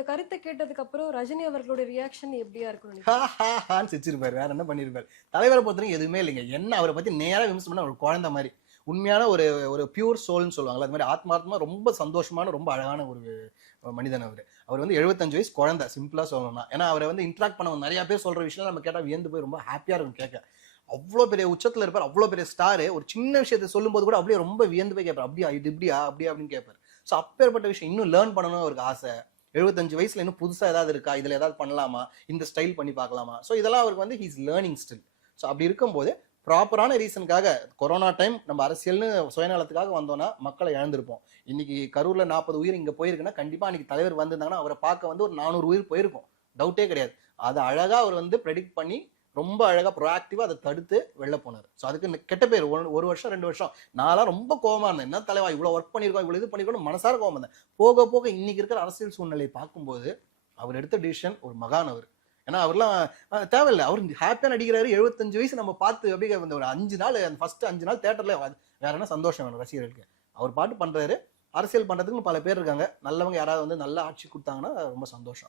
இந்த கருத்தை கேட்டதுக்கு அப்புறம் ரஜினி அவர்களுடைய ரியாக்ஷன் எப்படியா இருக்கும் ஹான்னு சிரிச்சிருப்பாரு. வேற என்ன பண்ணிருப்பாரு? தலைவரை பொறுத்தவரைக்கும் எதுவுமே இல்லைங்க. என்ன அவரை பத்தி நேரா விமர்சனம் பண்ண ஒரு குழந்தை மாதிரி. உண்மையான ஒரு ஒரு பியூர் சோல்னு சொல்லுவாங்கல்ல, அது மாதிரி ஆத்மார்த்தமா ரொம்ப சந்தோஷமான ரொம்ப அழகான ஒரு மனிதன் அவரு. அவர் வந்து 75 வயசு குழந்தை, சிம்பிளா சொல்லணும்னா. ஏன்னா அவரை வந்து இன்ட்ராக்ட் பண்ண நிறைய பேர் சொல்ற விஷயம் நம்ம கேட்டா வியந்து போய் ரொம்ப ஹாப்பியா இருக்கும் கேட்க. அவ்வளோ பெரிய உச்சத்துல இருப்பார், அவ்வளோ பெரிய ஸ்டாரு. ஒரு சின்ன விஷயத்தை சொல்லும் போது கூட அப்படியே ரொம்ப வியந்து போய் கேட்பார். அப்படியா இது இப்படியா அப்படியா அப்படின்னு கேட்பார். ஸோ அப்பேற்பட்ட விஷயம் இன்னும் லேர்ன் பண்ணணும் அவருக்கு ஆசை. 75 வயசுல இன்னும் புதுசா ஏதாவது இருக்கா, இதுல ஏதாவது பண்ணலாமா, இந்த ஸ்டைல் பண்ணி பார்க்கலாமா. ஸோ இதெல்லாம் அவருக்கு வந்து ஹீஸ் லேர்னிங் ஸ்டில். ஸோ அப்படி இருக்கும்போது ப்ராப்பரான ரீசனுக்காக கொரோனா டைம் நம்ம அரசியல்னு சுயநலத்துக்காக வந்தோம்னா மக்களை இழந்திருப்போம். இன்னைக்கு கரூர்ல 40 உயிர் இங்க போயிருக்குன்னா கண்டிப்பா அன்னைக்கு தலைவர் வந்திருந்தாங்கன்னா அவரை பார்க்க வந்து ஒரு 400 உயிர் போயிருக்கும். டவுட்டே கிடையாது. அதை அழகா அவர் வந்து ப்ரெடிக்ட் பண்ணி ரொம்ப அழகா ப்ரோஆக்டிவா அதை தடுத்து வெளில போனார். ஸோ அதுக்கு கெட்ட பேர் ஒரு வருஷம் 2 வருஷம் நான்லாம் ரொம்ப கோவமா இருந்தேன். என்ன தலைவா இவ்வளவு ஒர்க் பண்ணிருக்கோம், இவ்வளவு இது பண்ணிருக்கோம் மனசார கோவம் இருந்தேன். போக போக இன்னைக்கு இருக்கிற அரசியல் சூழ்நிலையை பார்க்கும்போது அவர் எடுத்த டிசிஷன் ஒரு மகான் அவர். ஏன்னா அவர்லாம் தேவையில்லை. அவர் ஹாப்பியா நடிக்கிறாரு. 75 வயசு நம்ம பார்த்து அப்படியே ஒரு 5 நாள் ஃபர்ஸ்ட் 5 நாள் தியேட்டர்ல வேற என்ன சந்தோஷம் வேணும் ரசிகர்களுக்கு. அவர் பாட்டு பண்றாரு. அரசியல் பண்றதுக்கு பல பேர் இருக்காங்க. நல்லவங்க யாராவது வந்து நல்ல ஆட்சி கொடுத்தாங்கன்னா ரொம்ப சந்தோஷம்.